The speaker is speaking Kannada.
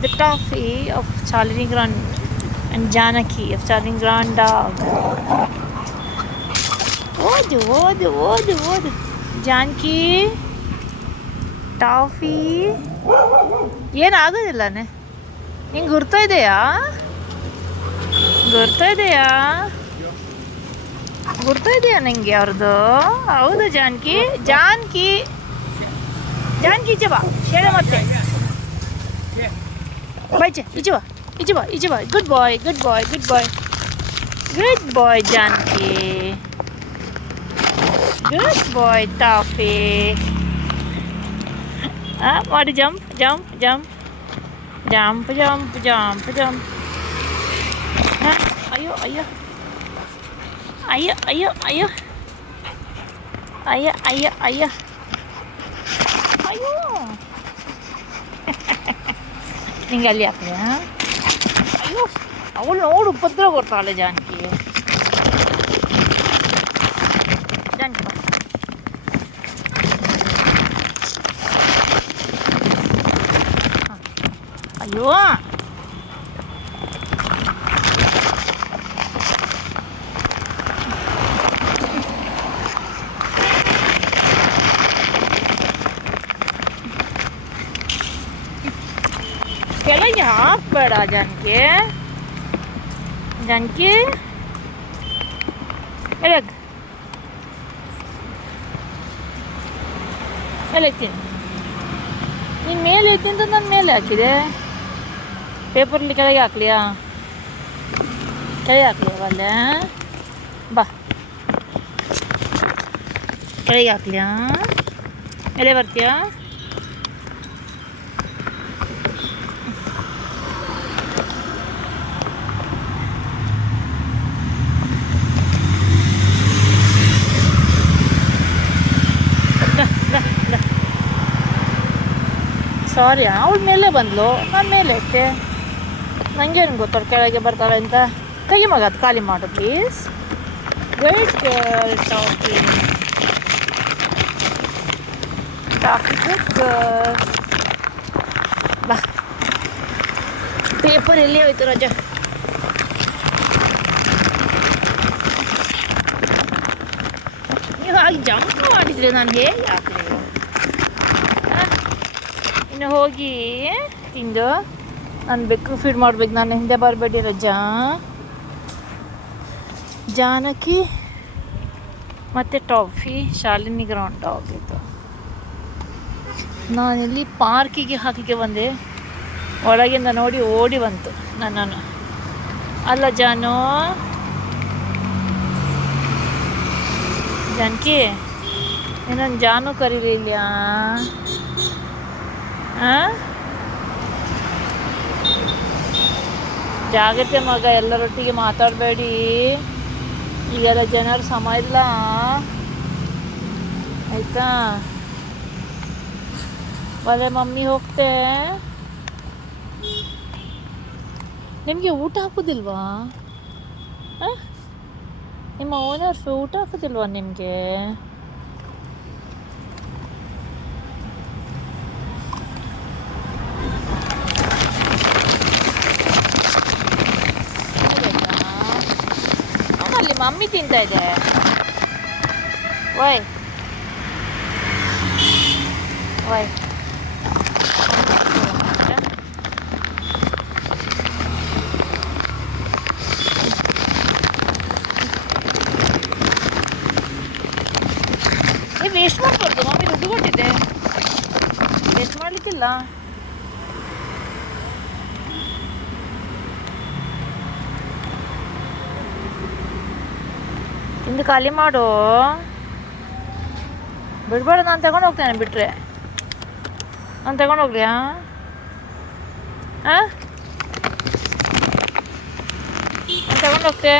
the toffee of Shalini Grand and Janaki of Shalini Grand dog. ಓದು ಜಾನಕಿ ಟಾಫಿ ಏನಾಗೋದಿಲ್ಲನೇ ನಿಂಗೆ ಗುರ್ತಾ ಇದೆಯಾ ನಿಂಗೆ ಅವ್ರದ್ದು ಹೌದು ಜಾನಕಿ ಈಚೆ ಬಾ ಹೇಳ ಮತ್ತೆ ಬಾಯ್ಚೆ ಈಚೆ ಬಾ ಗುಡ್ ಬಾಯ್ ಜಾನಕಿ good boy Toffee ಮಾಡಿ jump ಅಯ್ಯೋ ನಿಂಗೆ ಅಲ್ಲಿ ಹಾಕ್ಲಿ ಅಯ್ಯೋ ಅವಳು ನೋಡು ಉಪದ್ರ ಕೊಡ್ತಾಳೆ ಜಾನಕಿ ಅಯ್ಯೋ ಕೆಳಗೆ ಹಾಕ್ಬೇಡ ಜಾನಕಿ ಮೇಲೆ ಹಾಕ್ತೀನಿ ನೀನು ಮೇಲೆ ಇದ್ದೀನಿ ಅಂತ ನಾನು ಮೇಲೆ ಹಾಕಿದೆ ಪೇಪರ್ಲಿ ಕೆಳಗೆ ಹಾಕ್ಲಿಯಾ ಅಲ್ಲೇ ಬಾ ಕೆಳಗೆ ಹಾಕ್ಲಿಯಾ ಮೇಲೆ ಬರ್ತೀಯಾ ಸಾರಿ ಅವಳ ಮೇಲೆ ಬಂದ್ಲು ನಾನು ಮೇಲೆ ಇಟ್ಟೆ ನನಗೇನು ಗೊತ್ತವ್ರು ಕೆಳಗೆ ಬರ್ತಾಳೆ ಅಂತ ಕೈ ಮಗ ಅದು ಖಾಲಿ ಮಾಡು please good girl toffee good girl ಬಾ ಪೇಪರ್ ಎಲ್ಲಿ ಹೋಯ್ತು ರಾಜ ನೀವು ಹಾಗೆ ಜಂಪ್ ಮಾಡಿದರೆ ನಾನು ಹೇಗೆ ಹಾಕ್ತೀನಿ ಇನ್ನು ಹೋಗಿ ತಿಂದು ನಾನು ಬೆಕ್ಕು ಫೀಡ್ ಮಾಡ್ಬೇಕು ನಾನು ಹಿಂದೆ ಬರಬೇಡಿ ರಜಾ ಜಾನಕಿ ಮತ್ತು ಟಾಫಿ ಶಾಲಿನಿ ಗ್ರೌಂಡ್ ಡಾಗ್ ಇದು ನಾನಿಲ್ಲಿ ಪಾರ್ಕಿಗೆ ಹಾಕಲಿಕ್ಕೆ ಬಂದೆ ಒಳಗಿಂದ ನೋಡಿ ಓಡಿ ಬಂತು ನನ್ನನ್ನು ಅಲ್ಲ ಜಾನಕಿ ಇನ್ನೊಂದು ಜಾನು ಕರೀಲಿಲ್ಲ ಜಾಗ್ರತೆ ಮಗ ಎಲ್ಲರೊಟ್ಟಿಗೆ ಮಾತಾಡಬೇಡಿ ಈಗೆಲ್ಲ ಜನರು ಸಮ ಇಲ್ಲ ಆಯಿತಾ ಬಲೆ ಮಮ್ಮಿ ಹೋಗ್ತೆ ನಿಮಗೆ ಊಟ ಹಾಕೋದಿಲ್ವಾ ನಿಮ್ಮ ಓನರ್ಸ್ ಊಟ ಹಾಕೋದಿಲ್ವಾ ನಿಮಗೆ ಅಲ್ಲಿ ಮಮ್ಮಿ ತಿಂತಾ ಇದೆ ವೈ ವೇಸ್ಟ್ ಮಾಡ್ಬಾರ್ದು ಮಮ್ಮಿ ದುಡ್ಡು ಕೊಟ್ಟಿದ್ದೆ ವೇಸ್ಟ್ ಮಾಡಲಿಕ್ಕಿಲ್ಲ ತಿಂದು ಖಾಲಿ ಮಾಡು ಬಿಡ್ಬೇಡ ನಾನು ತಗೊಂಡು ಹೋಗ್ತೇನೆ ಬಿಟ್ಟರೆ ನಾನು ತಗೊಂಡು ಹೋಗ್ಲಿಯಾ ನಾನು ತಗೊಂಡು ಹೋಗ್ತೆ